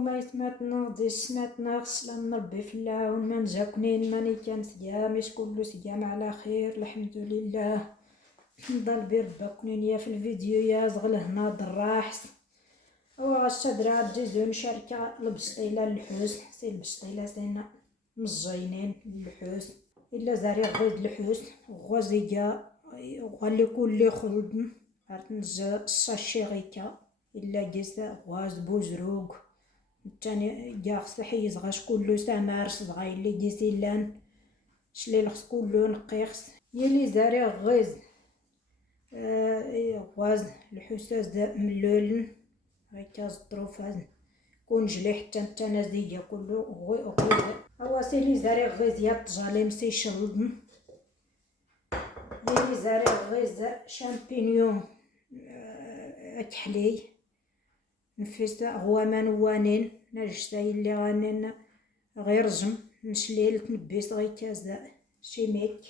وما يتماتنا دي سماتنا غسلان ربي في العون ما نجاكنين ماني كان سيامش كله سيام على خير الحمد لله. نضل بربكنين يا في الفيديو يا زغل هنا دراحس وغاشتدرا تجيزون شركة البسطيلة للحوس سي البسطيلة سينا مزينين للحوس إلا زاري غوز الحوس غوزيكا وغالي كل خلدن عرفنجا الساشي غيكا إلا جيسا غاز بوزروق تاني جا خص حيز غاش كلو سامارس صغاي اللي جيسي لان شلي لخص كلو نقيخس يلي زاري غيز غاز الحساس دا ملولن هكا زطروفاز كون جلي حتى نتنازية كلو غيز هو سيلي زاري غيز يا تجالي مسي شلدن يلي زاري غيز شامبينيون كحلي نفيسا هو منوانين نجساي اللي غانينا غير جم نشليل تنبيس غي كازا شيميك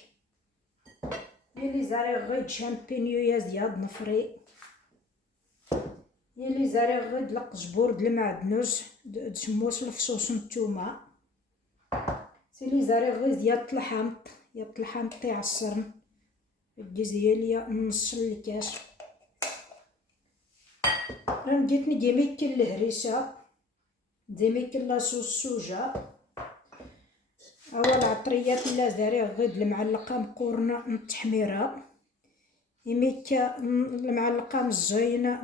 يلي زاري غيد شامبينيو يا زياد نفري يلي زاري غيد لقجبور د المعدنوس تشموس الفصوص نتوما سيلي زاري غيد يا الحامط يعصرن الجزيالية نص الكاس راه جيت نديميك الهريسة ديميك لاصوص السوجة اول عطريات لا زاري غيد المعلقة مقورنة التحميرة يميك المعلقة مزينة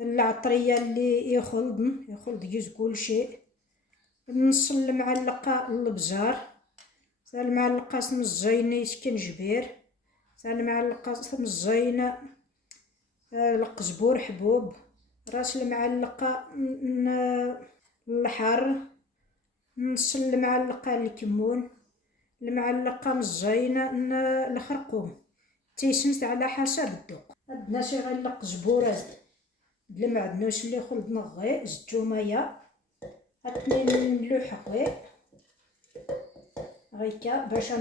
العطرية اللي يخلد جيز كلشي نص المعلقة البزار سال المعلقة مزينة يسكن جبير سال المعلقة مزينة القزبور حبوب راس المعلقة الحر نص المعلقة الكمون المعلقة مزينة الخرقوم تيسنس على حسب الذوق عندنا شي غير القزبور د المعدنوس اللي خلدنا غي زتومية هاتني نلوح غيكا باش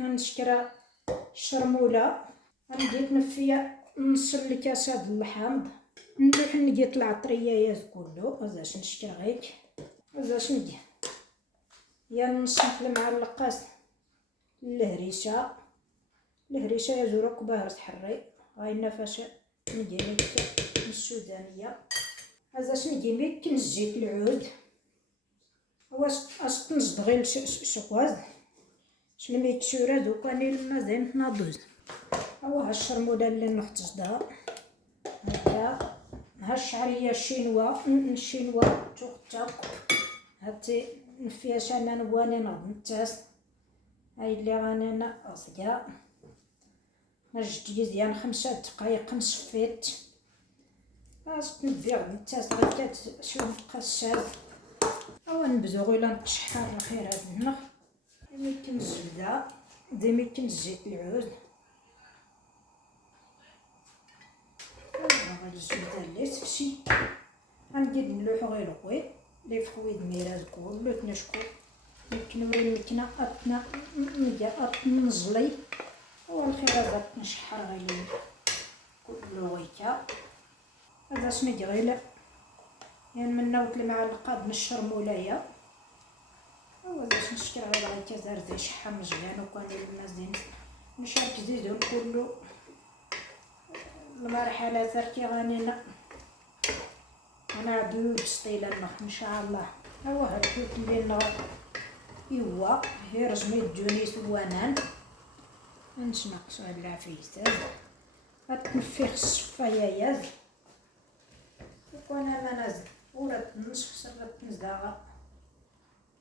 نشكرا الشرمولة غنجيت نفيا نص الكاس هاد اللحامض نروح نجيت العطرية يا كلو غازاش نشكر غيك غازاش نجي يا نصنف المعلقات الهريسة يا زروق باهر تحري هاي النفاشة نجي ميك السودانية غازاش نجي ميك الزيت العود واش تنزد غير شكواز شلميك شورا دوكا لما زين ناضوز ها الشرموله اللي نحتجدها هكا ها الشعريه الشينوا توختك هاتي نفيها شانا نواني ناض نتاس هاي اللي غانينا اصيا نجد مزيان 5 دقايق نصفيت باش تنبيع نتاس غير شوف قشاز او نبزو غير نتشحر خير هاد النخ يمكن الزبده يمكن الزيت العود غادي الزبده اللي تفشي غنجيب نلوحو غير القوي لي فخويد ميراز كلو تنشكو نكنوري المكنه اطنا نزلي والخير غاد نشحر غير كلو غيكا هذا سميت غير يعني من نوت المعلقه من الشرمولايه باش نشكر على غيكا زرزي شحه مزيان وكان المزيان نشارك زيدون كلو المرحله تركي غانينا انا عدو بسطيله ان شاء الله هو هادوك اللي ايوا هي رجمي الجوني سوانان نشنقص هاد العفيسه غتنفيخ الصفايه ياز وانا ما نازل ورات نصف سرت نزاغه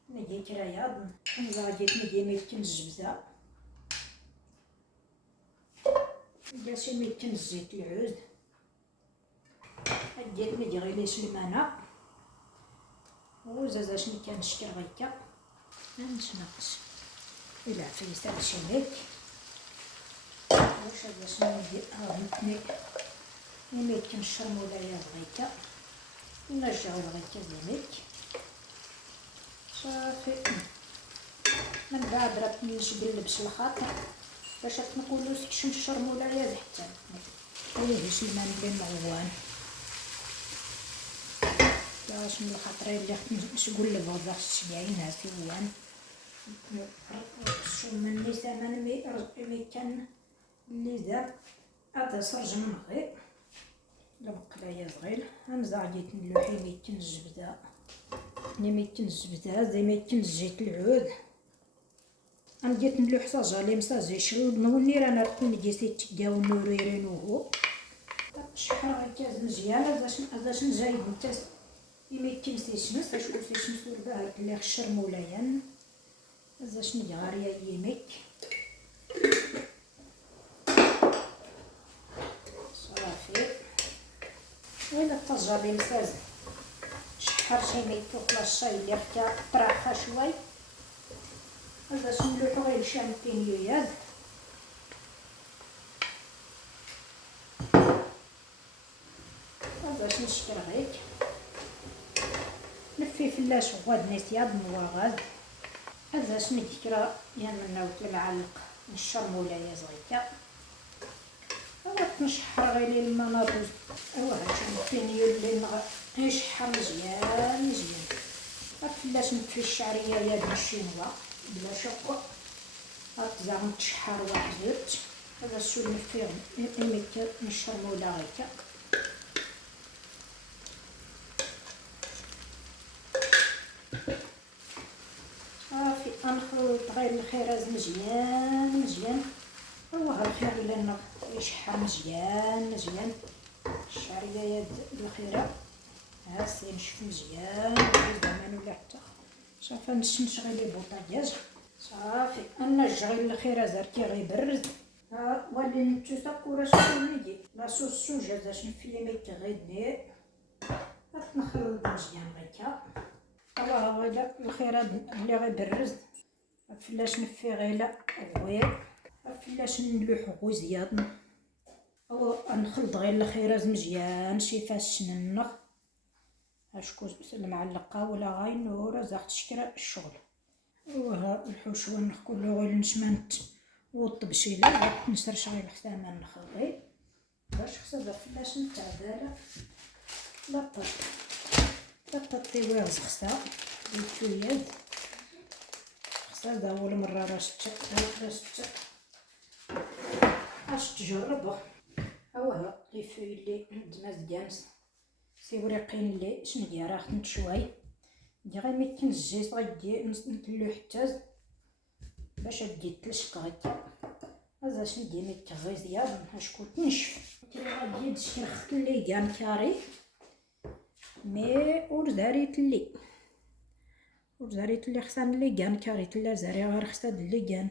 نجي كرايا نزاغيت نجي ميكن الجبزه باش ميكن الزيت العود هديت نجي غير لي سلمانه وزازاش كنشكر غيكا نشنقص الى عفيسه الشميك واش باش ندير هاهمتني يميكن الشرمولايه غيكا نرجعو لغيكا زينيك صافي من بعد راه نجبل لبس الخاطر باش نقولو سكشن الشرمولايه حتى ليه سلمان بن معوان شنو الخطري اللي نشقول البغزة الشبعين سوان شو من النساء من مي كان اللي دار هذا سرج من غير لبقلايا صغير غنزعجيت نلوحي ميكن الجبدة ميكن الجبدة زي ميكن الزيت العود غنجيت نلوح صاجالي مساجي شغل نولي رانا نكون جيسيت تكاو نوريرين وهو شحال هكا مزيان هذاش نجايب نتا ميكن سيشمس اشوف سيشمس البارد اللي خشر مولايا هذاش نجاريا يمك صافي ولا طجابي مساز شحال شي ميكو خلاص الشاي اللي حتى طرحها شوي هذا نلوحو غير الشامبينيويات هذا نشكر غيك نفي فلاش غواد نسياد مواغاز هذا نكرا يمنا وتلعلق نشر مولايا زغيكا هذا نشحر غير المناطق هذا الشامبينيو اللي نشحر مزيان مزيان فلاش نطفي الشعريه يا الشينوا بلا شق هكذا نتشحر واحد زوج هذا السول نفيه يمكن نشر مولا غيكا صافي نخلط غير الخيراز مزيان مزيان هو ها الخير اللي يشحر مزيان مزيان الشعريه يا الخيره ها سي نشف مزيان زعما ولا حتى صافي نشغل البوطاجاج صافي انا نشغل الخير زركي غيبرد ها ولي نتوسق ولا شنو لا صوص سوجا باش نفيا ميك غيدني نخلط مزيان غيكا هو هذا الخير اللي غيبرد فلاش نفي غيلا غوير فلاش نلوح غو زياد او نخلط غير الخيراز مزيان شي فاش ننخ هاشكو المعلقه ولا غاي نور زاخت شكرا الشغل وها الحشوه كله غير نشمنت والطبشيله نسرش غير الحسامه نخلي باش خصها فلاش نتعداله لا طيوه خصها الفياد خصها دا اول مره باش تجربه هاوها لي فوي اللي مزيانس سي وريقين اللي شنو دايره خدمت شوي دي غير ميكن الزيت غادي نتلو حتى باش تجي تلشق هكا هذا شنو دير ميكن غير زياد هاشكو تنشف غادي تشرخت لي كان كاري مي ورزاريت اللي خصها لي كان كاري تلا زاري غير خصها لي كان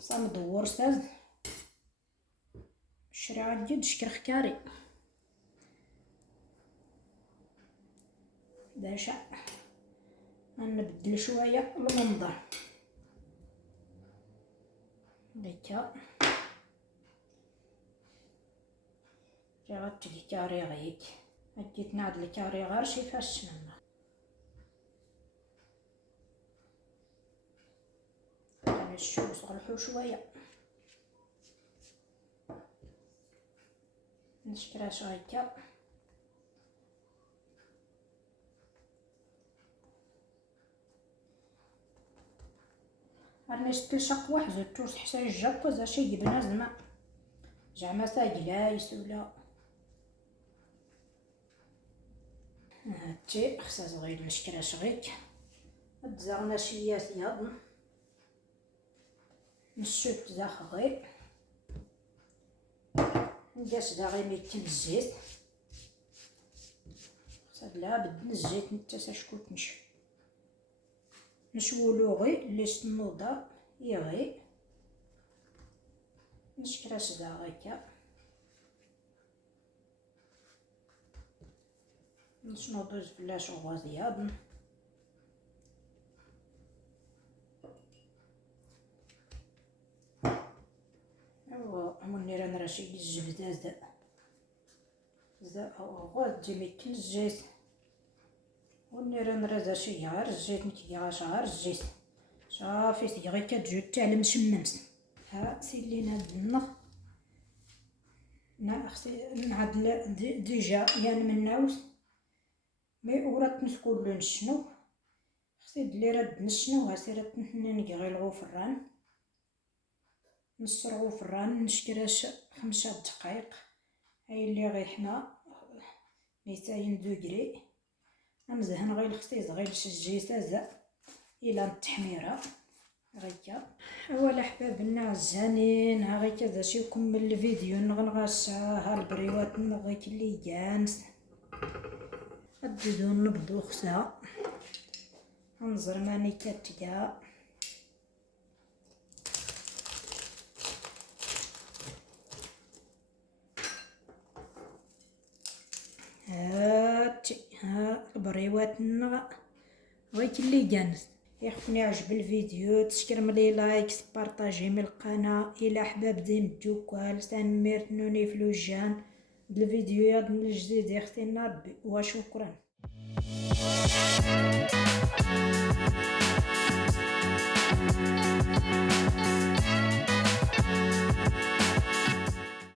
صامدور ساز الشريعه غادي تشكرخ كاري باش غنبدل شويه المنظر هكا جا غتجي كاري غيك غادي تنعد الكاري غير شي فاش نما يعني الشوس غنحو شويه نشكراش هكا راني تلشق واحد زوج حتى الجاكو زا شي جبنه زعما ساجلايس ولا هادشي خصها صغير نشكراش غيك تزغنا شويه صياد نشوف زاخ غير ندير دا غير ميكن الزيت خصها لا بد الزيت نتا شكون تنشف نشولو غي لي النوضه يغي نشكراش دا غيكا نشنوضو فلاش غوازياد ايوا موني راه نرشي الجبده زا غاد تجي ميكن الزيت ونيران راه شي غير الزيت نكيغاش غير الزيت صافي سي غير كتجي تعلم شممس ها سيلينا هاد النخ خصي نعدل ديجا يا المناوس مي ورات نسكولو نشنو خصي دلي راد نشنو سيرات ننقي غير الغفران نص الغفران نشكراش 5 دقائق هاي اللي غيحنا 200 دوغري نمزهن غير الخصيص غير الجيسازة الى التحميره هكا. اولا احبابنا عزانين هكا باش يكمل الفيديو نغنغاس هالبريوات نغيك اللي جانس ادزو نبضو خسا نزر ماني كاتيا هاتي ها البريوات نغ غيك اللي جانس. يخفني عجب الفيديو تشكر ملي لايك بارطاجي من القناة الى احباب زين الجوكال سنمير نوني فلوجان الفيديوهات من الجديد يختي ربي وشكرا.